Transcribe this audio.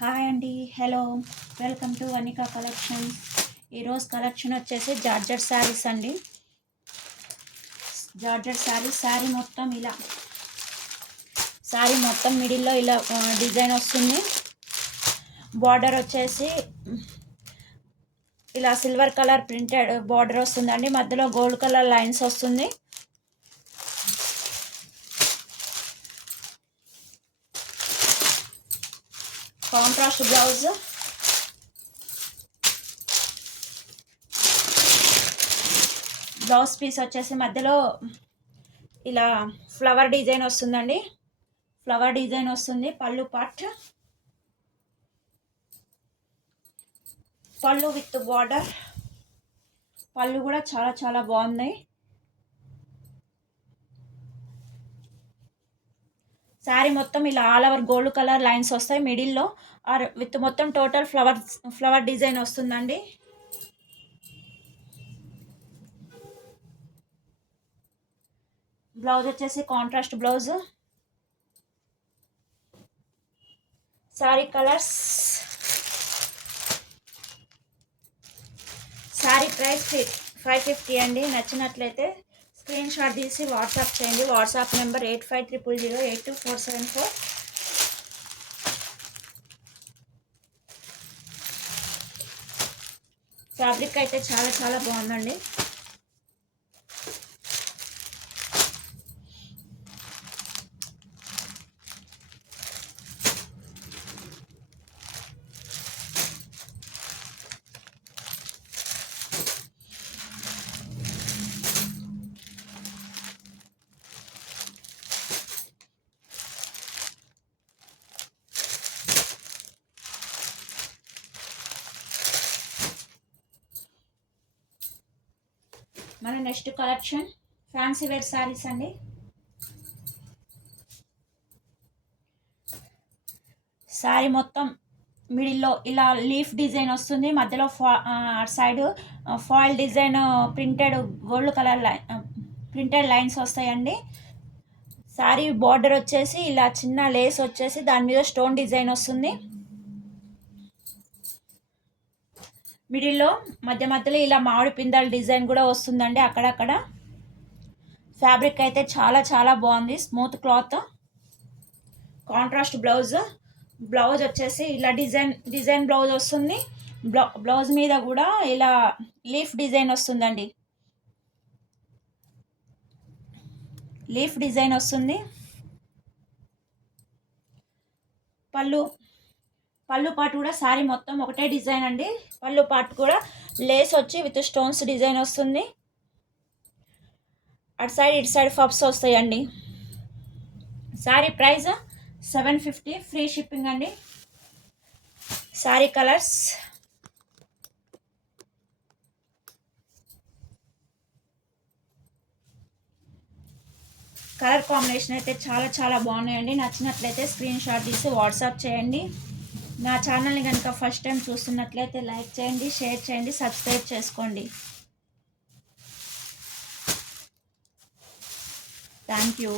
Hi అండి hello. Welcome to Vanika collections. ఈరోజు collection వచ్చేసి జార్జెట్ శారీస్ అండి. జార్జెట్ శారీస్ శారీ మొత్తం ఇలా. శారీ మొత్తం మిడిల్లో ఇలా డిజైన్ వస్తుంది. బార్డర్ వచ్చేసి ఇలా సిల్వర్ కలర్ ప్రింటెడ్ బార్డర్ వస్తుందండి. మధ్యలో గోల్డ్ కలర్ లైన్స్ వస్తుంది. కాంట్రాస్ట్ బ్లౌజ్ బ్లౌజ్ పీస్ వచ్చేసి మధ్యలో ఇలా ఫ్లవర్ డిజైన్ వస్తుందండి. ఫ్లవర్ డిజైన్ వస్తుంది పళ్ళు పాట్ పళ్ళు విత్ బార్డర్ పళ్ళు కూడా చాలా చాలా బాగున్నాయి. శారీ మొత్తం ఇలా all over gold colour lines వస్తాయి మిడిల్లో. ఆర్ విత్ మొత్తం టోటల్ ఫ్లవర్ ఫ్లవర్ డిజైన్ వస్తుందండి. బ్లౌజ్ వచ్చేసి contrast blouse. Sari colours. Sari price five fifty అండి నచ్చినట్లయితే. స్క్రీన్ షాట్ తీసి వాట్సాప్ చేయండి. WhatsApp number eight five triple zero eight two four seven four. Fabric అయితే చాలా చాలా బాగుందండి. మన next collection fancy wear saris అండి. శారీ మొత్తం మిడిల్లో ఇలా లీఫ్ డిజైన్ వస్తుంది. మధ్యలో ఫా side foil design printed gold colour line printed lines వస్తాయండి. శారీ బార్డర్ వచ్చేసి ఇలా చిన్న లేస్ వచ్చేసి దాని మీద స్టోన్ డిజైన్ వస్తుంది. మిడిల్లో మధ్య మధ్యలో ఇలా మామిడి పిందాల డిజైన్ కూడా వస్తుందండి అక్కడక్కడ. ఫ్యాబ్రిక్ అయితే చాలా చాలా బాగుంది. Smooth cloth. Contrast blouse. Blouse వచ్చేసి ఇలా డిజైన్ డిజైన్ బ్లౌజ్ వస్తుంది. బ్లౌ బ్లౌజ్ మీద కూడా ఇలా లీఫ్ డిజైన్ వస్తుందండి. లీఫ్ డిజైన్ వస్తుంది. పళ్ళు. పళ్ళు పాటు కూడా శారీ మొత్తం ఒకటే డిజైన్ అండి. పళ్ళు పాటు కూడా లేస్ వచ్చి విత్ స్టోన్స్ డిజైన్ వస్తుంది. అటు సైడ్ ఇటు సైడ్ ఫబ్స్ వస్తాయండి. Sari price seven fifty free shipping అండి. శారీ కలర్స్. కలర్ కాంబినేషన్ అయితే చాలా చాలా బాగున్నాయండి. నచ్చినట్లయితే స్క్రీన్ షాట్ తీసి వాట్సాప్ చేయండి. నా ఛానల్ని కనుక ఫస్ట్ టైం చూస్తున్నట్లయితే లైక్ చేయండి షేర్ చేయండి సబ్స్క్రైబ్ చేసుకోండి. Thank you